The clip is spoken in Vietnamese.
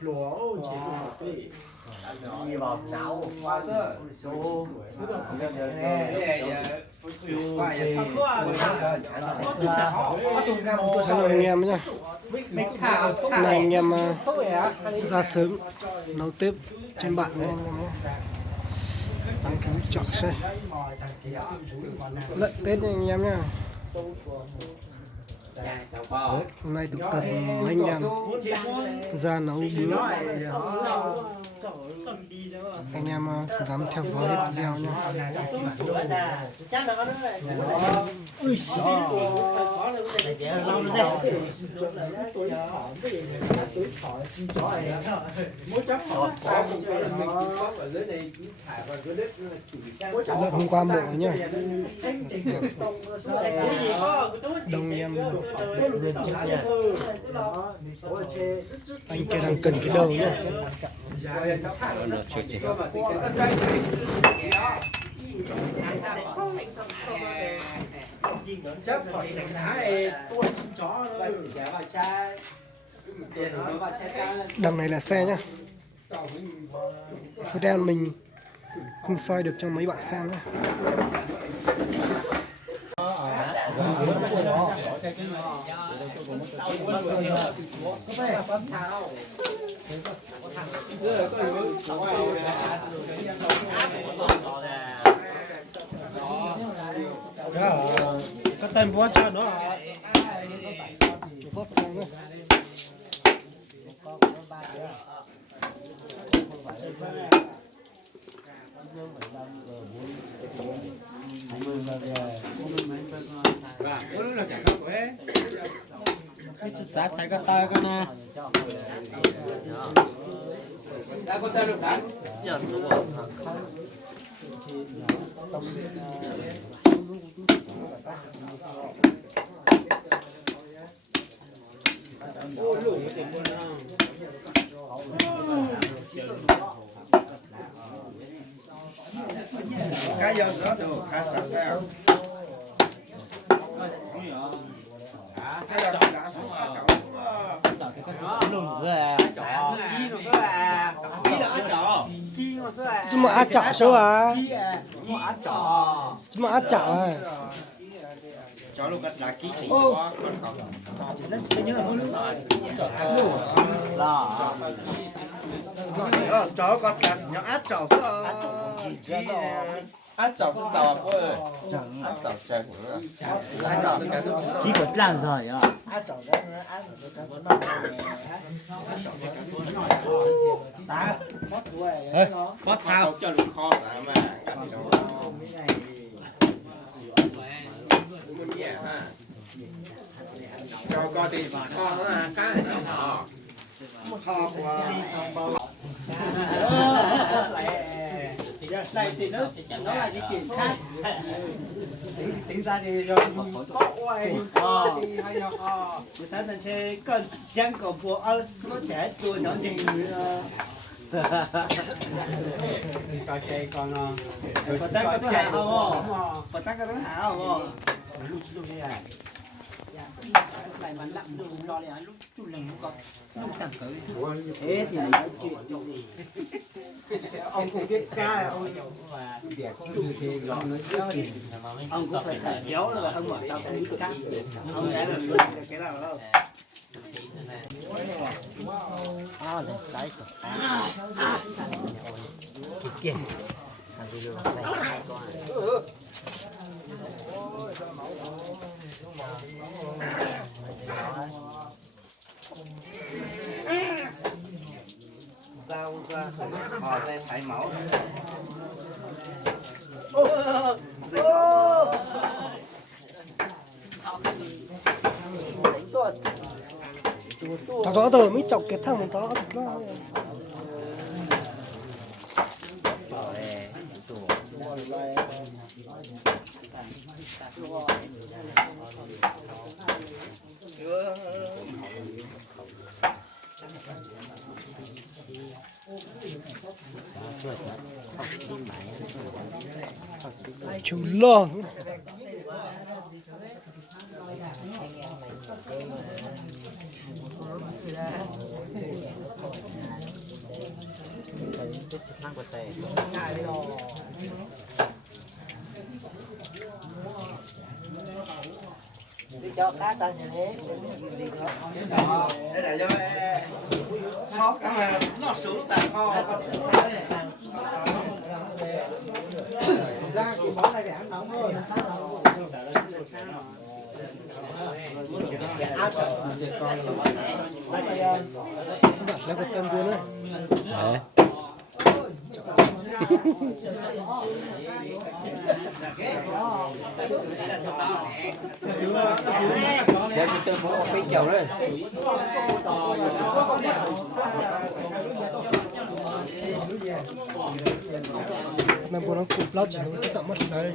lúa chỉ đi vào cháu hóa giờ số hello anh em nhá. Hôm nay anh em ra sớm nấu tiếp trên bạn anh em nhé. Tăng cứu chọn xe lợn Tết nha anh em nhá. Hôm nay tụ tập mấy anh em ra nấu bữa. Anh em cố gắng theo dõi hết video nhé. ui Lợn hôm qua mổ nhá. Đông em anh kia đang cần cái đầu nhá. chắc còn thành thái tôi chim chó Đằng này là xe nhá. Cái đen mình không soi được cho mấy bạn xem nhé. có tên bố cho nó cái giá thấy có tay con nè cái giờ đó được cá sả sao Chứ mà ăn chảo số à? Chứ mà ăn chảo à? cho lúc là ký thị quá chó con cắt nó át chảo át chảo是早过át chảo chả chỉ có làm rồi à át chảo đó át tá có thao cho lục kho sao mà cho coi thì kho nó là cá này sao kho quá đây thì nó là cái chuyện khác tính ra thì rồi có quay hay là buổi sáng thành xe cần chẳng có bộ ăn số trẻ tuổi nó chừng coi chơi con có tác có thứ hảo không có tác có thứ hảo không lúc đi à lại mà lặng đồ lo này lúc chút lần lúc tặng cỡ thế thì nói chuyện gì ông cũng biết ca ông và không như thế ông cũng phải thầy kéo là ông mở tao cũng biết ca ông nói là cái nào đâu đấy cái tiền thằng đi đường xài hai con dao ra họ ra thái máu Thằng đó rồi mới chọc cái thằng một đó thật ra. Chú lo. cho cá tao như thế gì đó đây là do khó cái là nó xuống tại kho ra cái món này để ăn nóng thôi các bạn lấy cái tem buôn đấy. Đấy. Để tôi mua một cái chậu đấy. Tem buôn nó cụp lót chỉ nó cái tạm mất đấy.